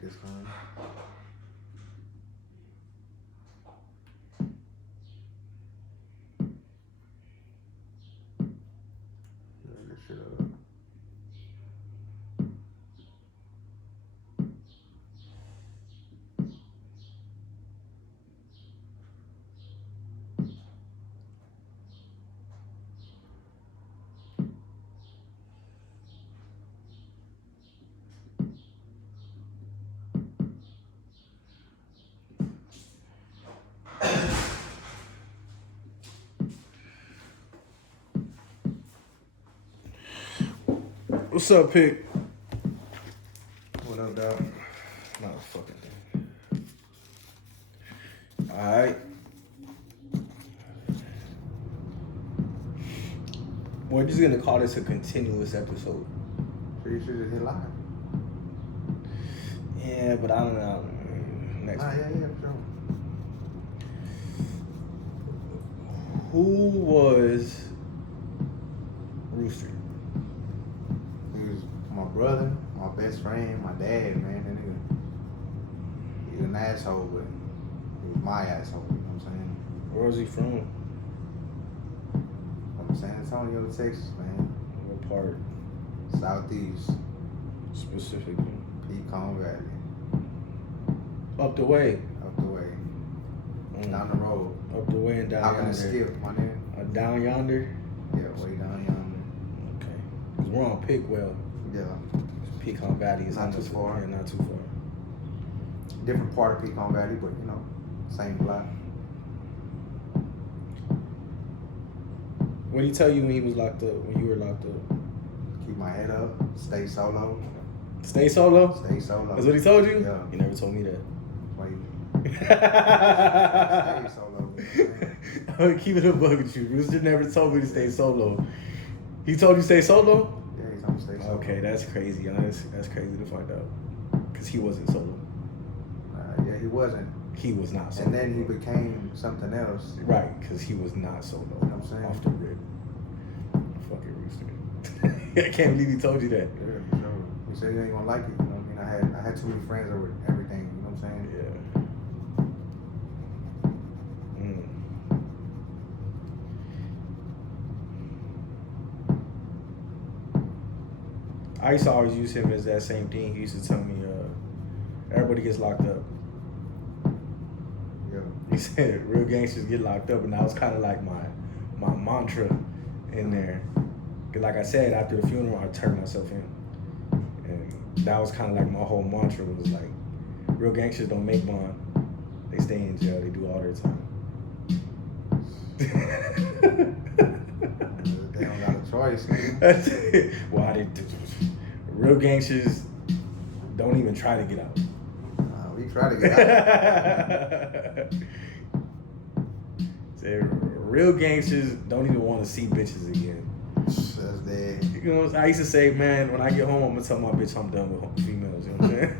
take this home. Look this shit up. What's up, Pick? What up, dog? Not a fucking thing. Alright. We're just gonna call this a continuous episode. So you should just hit live. Yeah, but I don't know. Next Nah, yeah, for sure. Who was Rooster? He was my brother, my best friend, my dad, man. That nigga, he's an asshole, but he was my asshole, you know what I'm saying? Where was he from? I'm San Antonio, Texas, man. What part Southeast, specifically? Pecan Valley, Up the way. up the way, down the road. Up the way and down How can yonder. it skip, my nigga? Down yonder? Yeah, way down yonder. Okay. Because we're on Pickwell. Yeah, Pecan Valley is Not too far. Yeah, not too far. different part of Pecan Valley, but you know, same block. What did he tell you when he was locked up? When you were locked up? Keep my head up, stay solo, Stay solo? stay solo. That's what he told you? Yeah. He never told me that. Why you stay solo? You know what I'm saying? I'm gonna keep it a bug with you. Rooster never told me to stay solo. He told you to stay solo? Yeah, he's gonna stay solo. Okay, that's crazy. You know, that's crazy to find out. Because he wasn't solo. Yeah, he wasn't. He was not solo. And then he became something else. Right, because he was not solo. You know what I'm saying? Off the rip. Fucking Rooster. I can't believe he told you that. Yeah, for sure. He said he ain't gonna like it. You know what I mean? I had too many friends over everything. You know what I'm saying? Yeah. I used to always use him as that same thing. He used to tell me, everybody gets locked up. Yeah. He said real gangsters get locked up, and that was kind of like my mantra in there. 'Cause like I said, after the funeral, I turned myself in, and that was kind of like my whole mantra was like, real gangsters don't make bond. They stay in jail. They do all their time. They don't got a choice. Man. That's it. Why they real gangsters don't even try to get out. We try to get out. Say real gangsters don't even want to see bitches again. That's dead. You know, I used to say, man, when I get home, I'm gonna tell my bitch I'm done with females. You know what I'm saying?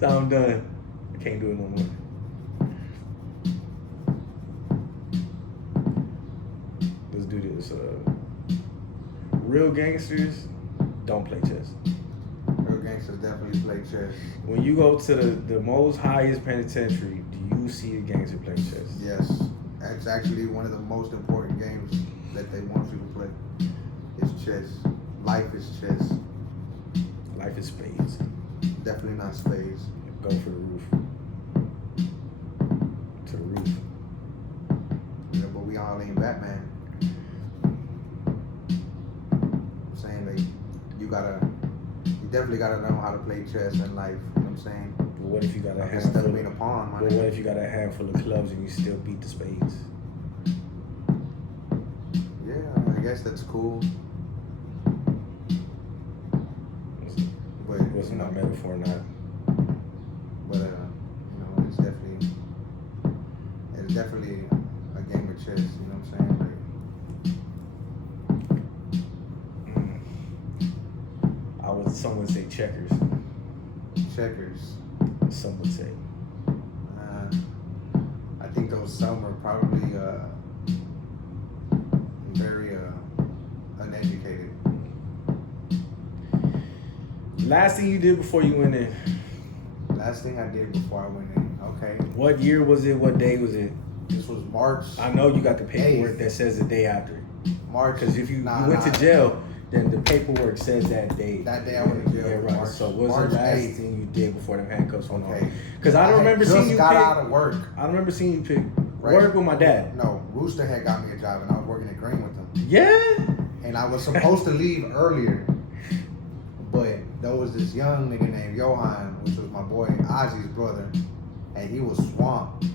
So I'm done. I can't do it no more. Let's do this. Real gangsters don't play chess. Real gangsters definitely play chess. When you go to the most highest penitentiary, do you see a gangster playing chess? Yes. That's actually one of the most important games that they want you to play. It's chess. Life is chess. Life is spades. Definitely not spades. Go for the roof. To the roof. Yeah, but we all ain't Batman. I'm saying you definitely gotta know how to play chess in life. You know what I'm saying? But what if you got a Instead handful? of being a pawn, my But nigga. what if you got a handful of clubs and you still beat the spades? Yeah, I guess that's cool. But Wasn't my metaphor not? But you know, it's definitely a game of chess. You know what I'm saying? I would. Some would say checkers. Like checkers. Some would say. I think those some are probably very uneducated. Last thing you did before you went in. Last thing I did before I went in. Okay. What year was it? What day was it? This was March. I know you got the paperwork 8th. that says the day after. March. Because if you went to jail, then the paperwork says that day. That day I went to jail. Yeah, right. March, So what's March the last 8th. thing you did before them handcuffs went Okay. on? Because I don't remember seeing you got pick. out of work. I don't remember seeing you pick Right. work with my dad. No, Rooster had got me a job and I was working at Green with him. Yeah. And I was supposed to leave earlier, but there was this young nigga named Johan, which was my boy Ozzy's brother, and he was swamped.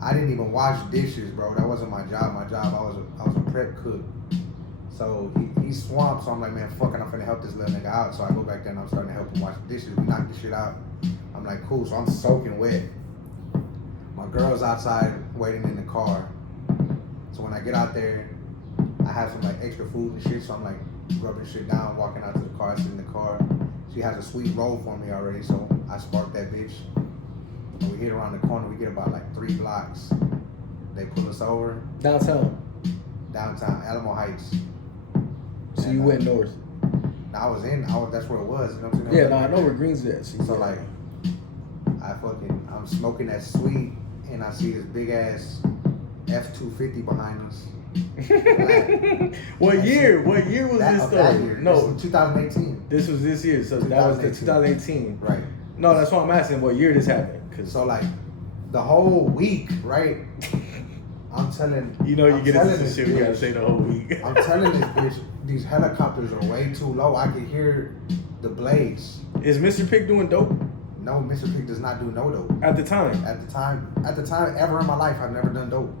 I didn't even wash dishes, bro. That wasn't my job. My job, I was a prep cook. So he's swamped. So I'm like, man, fuck it, I'm finna help this little nigga out. So I go back there and I'm starting to help him wash the dishes. We knock the shit out. I'm like, cool. So I'm soaking wet. My girl's outside waiting in the car. So when I get out there, I have some like extra food and shit. So I'm like rubbing shit down, walking out to the car, sitting in the car. She has a sweet roll for me already. So I spark that bitch. And we hit around the corner. We get about like 3 blocks. They pull us over. Downtown. Downtown, Alamo Heights. So you went north. That's where it was. You know what I'm saying? Yeah, no, I know where Green's at. So like, I'm smoking that sweet, and I see this big ass F-250 behind us. What year? What year was this That story? year. No, This was 2018. this was this year. So that was the 2018. Right. No, that's why I'm asking what year this happened. Cause So like, the whole week, right? I'm telling. you know you I'm get into telling some this shit. We gotta bitch- say the whole week. I'm telling this bitch, these helicopters are way too low. I can hear the blades. Is Mr. Pick doing dope No, Mr. Pig does not do no dope. at the time? At the time, ever in my life, I've never done dope.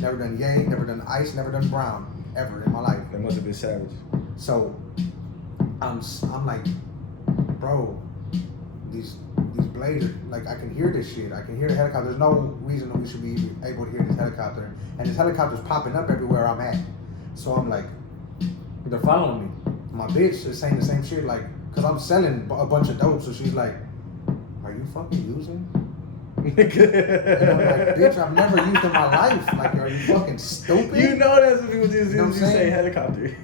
Never done yay, never done ice, never done brown, ever in my life. That must have been savage. So, I'm like, bro, these blades are, like, I can hear this shit. I can hear the helicopter. There's no reason that we should be able to hear this helicopter. And this helicopter's popping up everywhere I'm at. So I'm like, they're following me. My bitch is saying the same shit, like, cause I'm selling a bunch of dope. So she's like, are you fucking using? And I'm like, bitch, I've never used in my life. Like, are you fucking stupid? You know that's what people just You know what I'm you say saying? helicopter.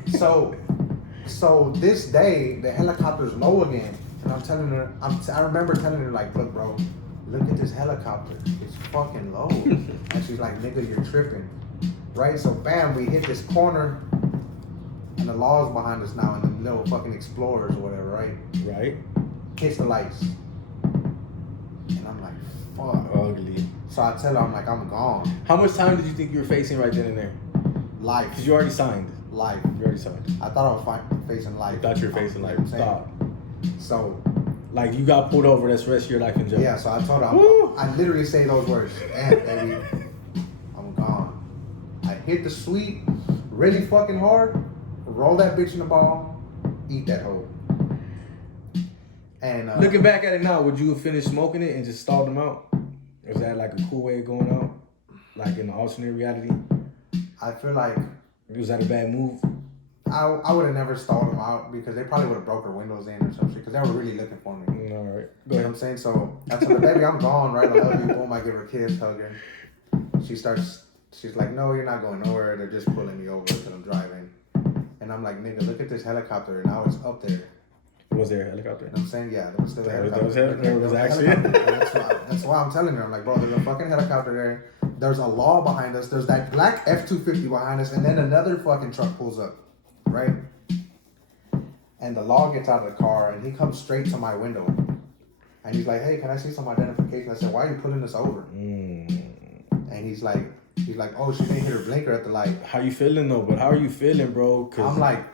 So this day, the helicopter's low again. And I'm telling her, I remember telling her, like, look, bro, look at this helicopter. It's fucking low. And she's like, nigga, you're tripping. Right? So, bam, we hit this corner. And the law's behind us now in the little fucking Explorers or whatever, right? Right? Hits the lights. And I'm like, fuck. Ugly. So I tell her, I'm like, I'm gone. How much time did you think you were facing right then and there? Life. Because you already signed. Life. You already signed. I thought I was facing life. You thought you were facing You know like what I'm saying? thought. So, Like you got pulled over. That's the rest of your life in jail. yeah, so I told her, Woo! I literally say those words. And baby, I'm gone. I hit the sweet really fucking hard, roll that bitch in the ball, eat that hoe. And Looking back at it now, would you have finished smoking it and just stalled them out? Was that like a cool way of going out? Like in the alternate reality? I feel like Was that a bad move? I would have never stalled them out because they probably would have broke her windows in or some shit because they were really looking for me. All right. Go You know what ahead. I'm saying? So I told her, baby, I'm gone, right? I love you. Boom, I give her a kiss, hug her. She's like, no, you're not going nowhere. They're just pulling me over because I'm driving. And I'm like, nigga, look at this helicopter. And now it's up there. Was there a helicopter? You know what I'm saying? Yeah, there was still a There was helicopter. there was a actually- helicopter. That's why I'm telling her. I'm like, bro, there's a fucking helicopter there. There's a law behind us. There's that black F-250 behind us. And then another fucking truck pulls up. Right? And the law gets out of the car and he comes straight to my window. And he's like, hey, can I see some identification? I said, why are you pulling us over? And he's like, oh, she didn't hit her blinker at the light. How you feeling though? But how are you feeling, bro? I'm like,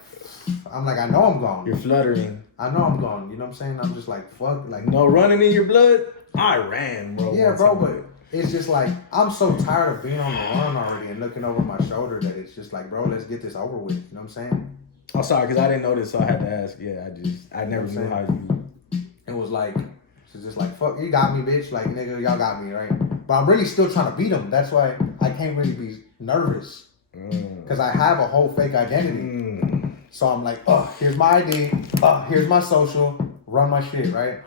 I know I'm gone. You're fluttering. I know I'm gone. You know what I'm saying? I'm just like, fuck. Like, No running in your blood? I ran, bro. yeah, one bro, time. but it's just like, I'm so tired of being on the run already and looking over my shoulder that it's just like, bro, let's get this over with. You know what I'm saying? I'm sorry, because I didn't know this, so I had to ask. Yeah, I never You know knew what how you. It was like, she's just like, fuck, you got me, bitch. Like, nigga, y'all got me, right? But I'm really still trying to beat him. That's why I can't really be nervous. Because I have a whole fake identity. So I'm like, oh, here's my ID. Oh, here's my social. Run my shit, right?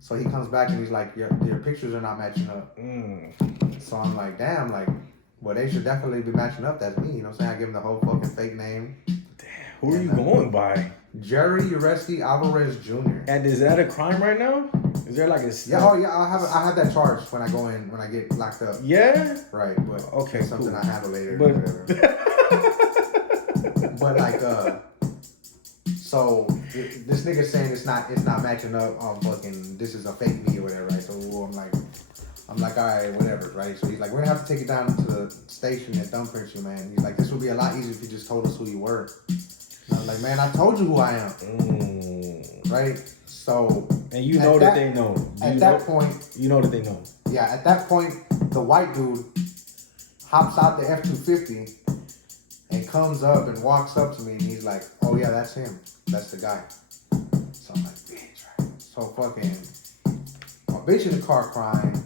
So he comes back and he's like, your pictures are not matching up. So I'm like, damn, like, well, they should definitely be matching up. That's me. You know what I'm saying? I give him the whole fucking fake name. Who are you going by? Jerry Ureski Alvarez Jr. And is that a crime right now? Is there like a Yeah, oh yeah, I have that charge when I get locked up. Yeah. Right, but Okay, it's something cool. I handle later. But Whatever. But like so this nigga saying it's not matching up on fucking this is a fake me or whatever, right? So I'm like, all right, whatever, right? So he's like, we're gonna have to take it down to the station and thumbprint you, man. He's like, this would be a lot easier if you just told us who you were. And I was like, man, I told you who I am. Right? So and you know that they know. At that point, you know that they know. Yeah, at that point, the white dude hops out the F-250 and comes up and walks up to me and he's like, oh yeah, that's him. That's the guy. So I'm like, bitch, right? So fucking, my bitch in the car crying.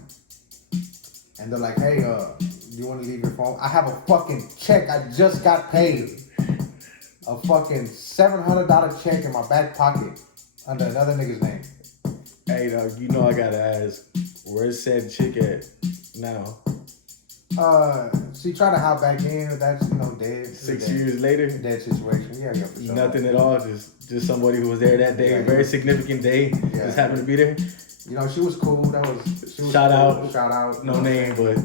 And they're like, hey, do you want to leave your phone? I have a fucking check. I just got paid. A fucking $700 check in my back pocket under another nigga's name. Hey, dog, you know I gotta ask, where's said chick at now? She tried to hop back in. That's dead. 6 years later, dead situation. Yeah, for sure. Nothing at all. Just somebody who was there that day, a very significant day. Yeah, just happened to be there. She was cool. She was shout cool. out. No name, but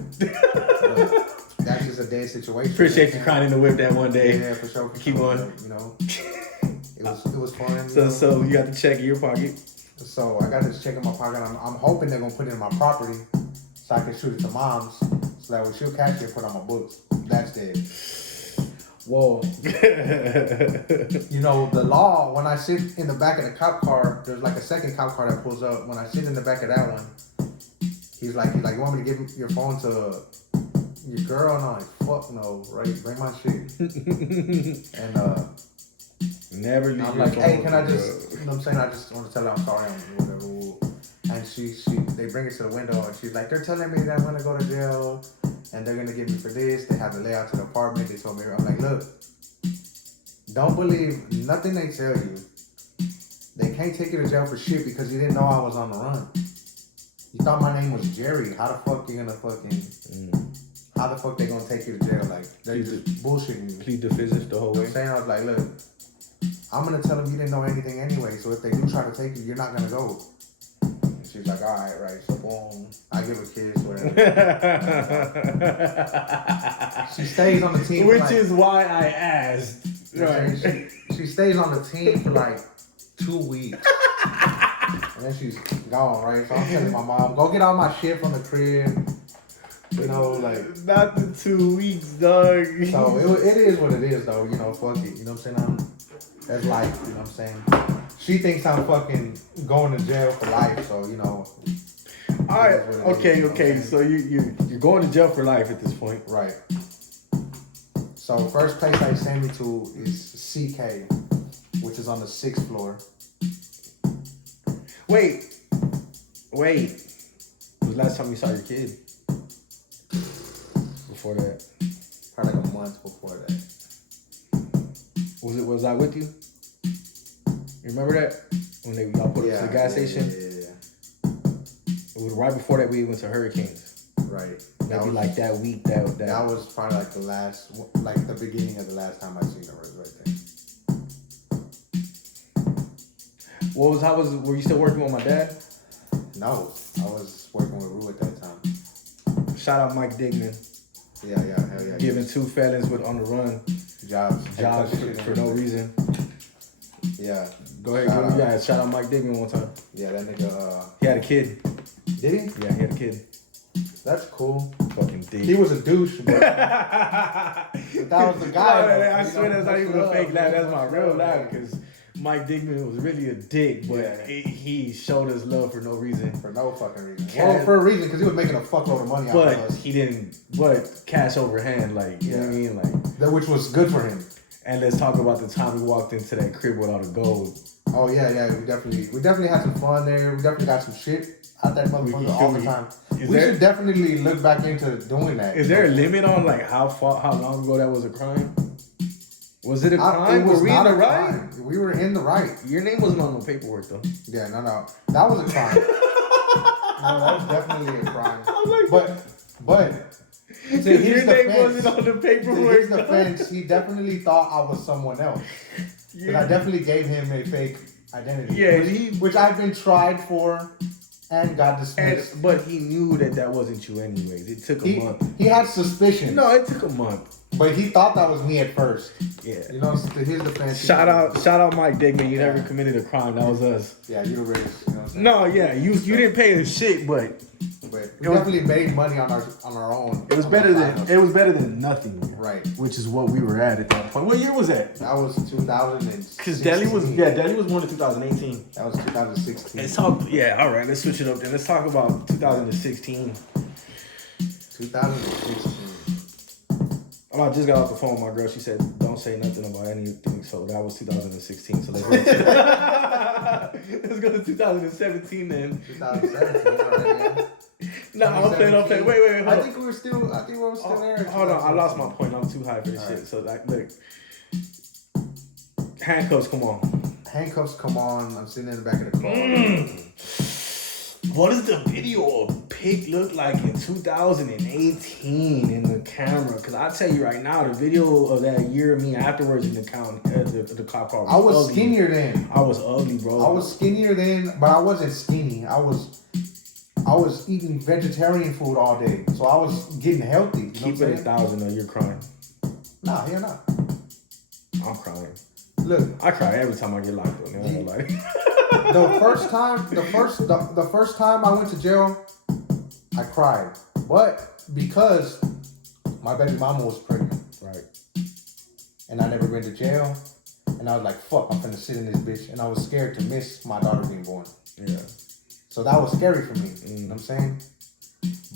that's just a dead situation. Appreciate you crying in the whip that one day. Yeah, for sure. Keep on. It was fun. So you got the check in your pocket. So I got this check in my pocket. I'm hoping they're gonna put it in my property so I can shoot it to moms so that way she'll catch it and put it on my books. That's dead. Whoa. The law, when I sit in the back of the cop car, there's like a second cop car that pulls up. When I sit in the back of that one, he's like, you want me to give your phone to your girl? And I'm like, fuck no, right? Bring my shit. And never leave I'm your like, phone hey, can I to just, you know what I'm saying? I just want to tell her I'm sorry, whatever. And they bring it to the window and she's like, they're telling me that I'm going to go to jail and they're going to get me for this. They have the layout to the apartment. They told me, I'm like, look, don't believe nothing they tell you. They can't take you to jail for shit because you didn't know I was on the run. You thought my name was Jerry. How the fuck you gonna how the fuck they gonna take you to jail? Like, they're just bullshitting me. Plead the fifth the whole way. I'm saying, I was like, look, I'm gonna tell them you didn't know anything anyway, so if they do try to take you, you're not gonna go. And she's like, all right, so boom, I give a kiss, whatever. She stays on the team, which is why I asked. Right. She stays on the team for like 2 weeks, and then she's gone. Right, so I'm telling my mom, go get all my shit from the crib. Not the 2 weeks, dog. So it is what it is, though. Fuck it. You know what I'm saying? That's life. You know what I'm saying? She thinks I'm fucking going to jail for life. So All right. Okay. So you're going to jail for life at this point, right? So first place they send me to is CK, which is on the 6th floor. Wait. When was the last time you saw your kid? Before that? Probably like a month before that. Was I with you? You remember that? When y'all put us to the gas station? Yeah. It was right before that we went to Hurricanes. Right. Maybe like that week. That was probably like the beginning of the last time I seen her right there. Were you still working with my dad? No, I was working with Rue at that time. Shout out Mike Dignan. Yeah, hell yeah. Giving 2 felons on the run jobs for no reason. Yeah. Go ahead, shout out Mike Dignan one time. Yeah, that nigga. He had a kid. Did he? Yeah, he had a kid. That's cool. Fucking dick. He was a douche, but that was the guy. I swear that's not even a fake laugh. That's my real laugh because Mike Dignan was really a dick, but he showed us love for no reason. For no fucking reason. Well, for a reason, because he was making a fuckload of money out of us. But he didn't. But cash over hand, you know what I mean, which was good for him. And let's talk about the time we walked into that crib with all the gold. Oh yeah. We definitely had some fun there. We definitely got some shit out that motherfucker all the time. We should definitely look back into doing that. Is there a limit on how long ago that was a crime? Was it a crime? Were we in the right? We were in the right. Your name wasn't on no paperwork though. Yeah, no. That was a crime. No, that was definitely a crime. But To his Your name defense, wasn't on the to paperwork. his defense, he definitely thought I was someone else. Because I definitely gave him a fake identity. Yeah, which I've been tried for and got dismissed. But he knew that wasn't you anyways. It took a month. He had suspicion. No, it took a month. But he thought that was me at first. Yeah. You know, to his defense. Shout out Mike Digman. You never committed a crime. That was us. Yeah, you the realest. You know what I'm saying? No, yeah, you didn't pay us shit, but we definitely made money on our own. It was better than nothing. Right. Which is what we were at that point. What year was that? That was 2016. Because Deli was born in 2018. That was 2016. Let's talk. Yeah, all right. Let's switch it up then. Let's talk about 2016. 2016. I just got off the phone with my girl. She said, "Don't say nothing about anything." So that was 2016. So let's go to 2017 then. 2017. All right, man. No, I'm playing. Wait. Hold I think we were still there. Hold on, I lost my point. I'm too high for this shit. Right. So like, look, handcuffs, come on. Handcuffs, come on. I'm sitting in the back of the car. What does the video of Pick look like in 2018 in the camera? Because I tell you right now, the video of that year of me afterwards in the cop car. I was skinnier then. I was ugly, bro. I was skinnier then, but I wasn't skinny. I was eating vegetarian food all day, so I was getting healthy. You Keep it 1,000 though. You're crying. Nah, hell no. I'm crying. Look, I cry every time I get locked up. The first time I went to jail, I cried, but because my baby mama was pregnant, right, and I never been to jail, and I was like, "Fuck, I'm finna sit in this bitch," and I was scared to miss my daughter being born. Yeah. So that was scary for me. You know what I'm saying?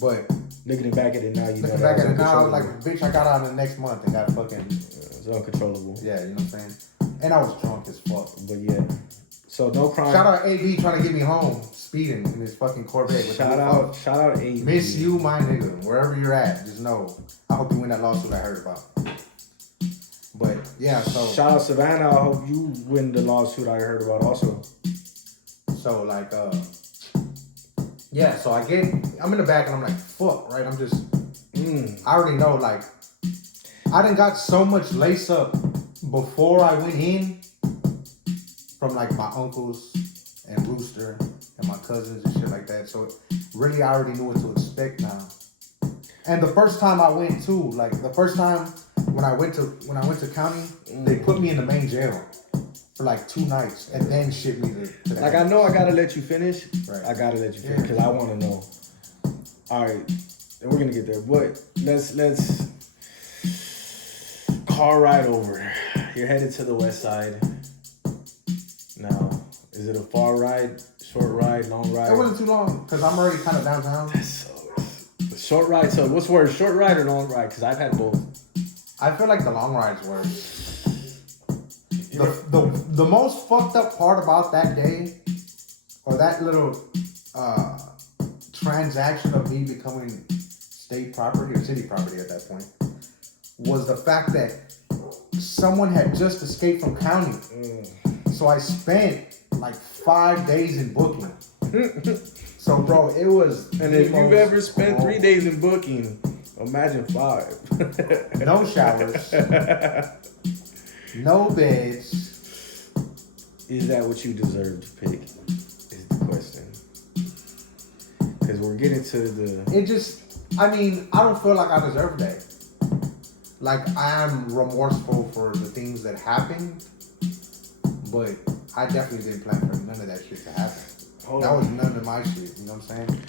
But looking back at it now, looking back at it now, I was like, bitch, I got out in the next month and got fucking. It's uncontrollable. Yeah, you know what I'm saying? And I was drunk as fuck. But yeah. So no crime. Shout out AB trying to get me home, speeding in his fucking Corvette. Shout out AB. Miss you, my nigga. Wherever you're at, just know. I hope you win that lawsuit I heard about. But yeah, so shout out Savannah. I hope you win the lawsuit I heard about also. So like yeah, so I'm in the back and I'm like, fuck, right? I'm just I already know, like, I done got so much lace up before I went in from like my uncles and Rooster and my cousins and shit like that. So really I already knew what to expect now. And the first time I went too, like the first time when I went to county, they put me in the main jail for like 2 nights and then shipped me to the like house. I know I gotta let you finish. Right. I gotta let you finish because I wanna know. Alright, and we're gonna get there. But let's car ride over. You're headed to the west side. Now, is it a far ride, short ride, long ride? It wasn't too long because I'm already kind of downtown. So, short ride. So, what's worse, short ride or long ride? Because I've had both. I feel like the long ride's worse. The most fucked up part about that day, or that little transaction of me becoming state property or city property at that point, was the fact that someone had just escaped from county. So I spent like 5 days in booking. So bro, it was. And if you've ever spent 3 days in booking, imagine 5. No showers. No beds. Is that what you deserve to pick? Is the question. Because we're getting to the. It just. I mean, I don't feel like I deserve that. Like, I am remorseful for the things that happened, but I definitely didn't plan for none of that shit to happen. That was none of my shit, you know what I'm saying?